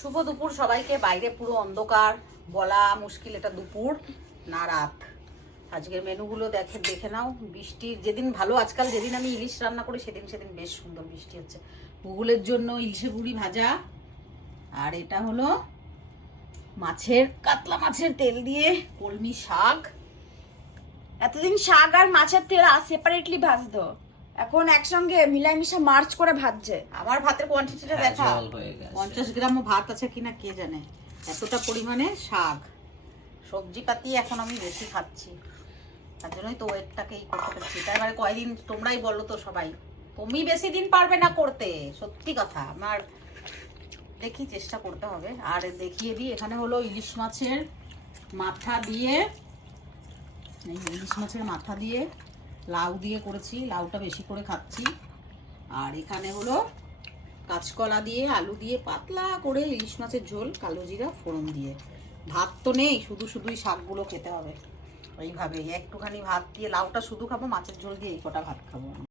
শুভ দুপুর সবাইকে। বাইরে পুরো অন্ধকার, বলা মুশকিল এটা দুপুর না রাত। আজকের মেনুগুলো দেখে নাও। বৃষ্টির যেদিন ভালো, আজকাল যেদিন আমি ইলিশ রান্না করি সেদিন বেশ সুন্দর বৃষ্টি হচ্ছে। গুগলের জন্য ইলিশে গুঁড়ি ভাজা, আর এটা হলো কাতলা মাছের তেল দিয়ে কলমি শাক। এতদিন শাক আর মাছের তেল সেপারেটলি ভাজতো, এখন একসঙ্গে মিলামিশা মার্চ করে ভাজছে। আমার ভাতের কোয়ান্টিটিটা দেখা, 50 গ্রামও ভাত আছে কিনা কে জানে। এতটা পরিমাণে শাক সবজি পাতি এখন আমি বেশি খাচ্ছি, তার জন্যই তো ওয়েটটাকে করতে পারছি। তাই এবারে কয়দিন তোমরাই বলো তো সবাই, তুমি বেশি দিন পারবে না করতে, সত্যি কথা। আমার দেখি চেষ্টা করতে হবে। আর দেখিয়ে দিই, এখানে হলো ইলিশ মাছের মাথা দিয়ে, লাউ দিয়ে করেছি, লাউটা বেশি করে খাচ্ছি। আর এখানে হলো কাঁচকলা দিয়ে আলু দিয়ে পাতলা করে ইলিশ মাছের ঝোল, কালো জিরা ফোড়ন দিয়ে। ভাত তো নেই, শুধুই শাকগুলো খেতে হবে। এইভাবে একটুখানি ভাত দিয়ে, লাউটা শুধু খাবো, মাছের ঝোল দিয়ে এই কটা ভাত খাবো।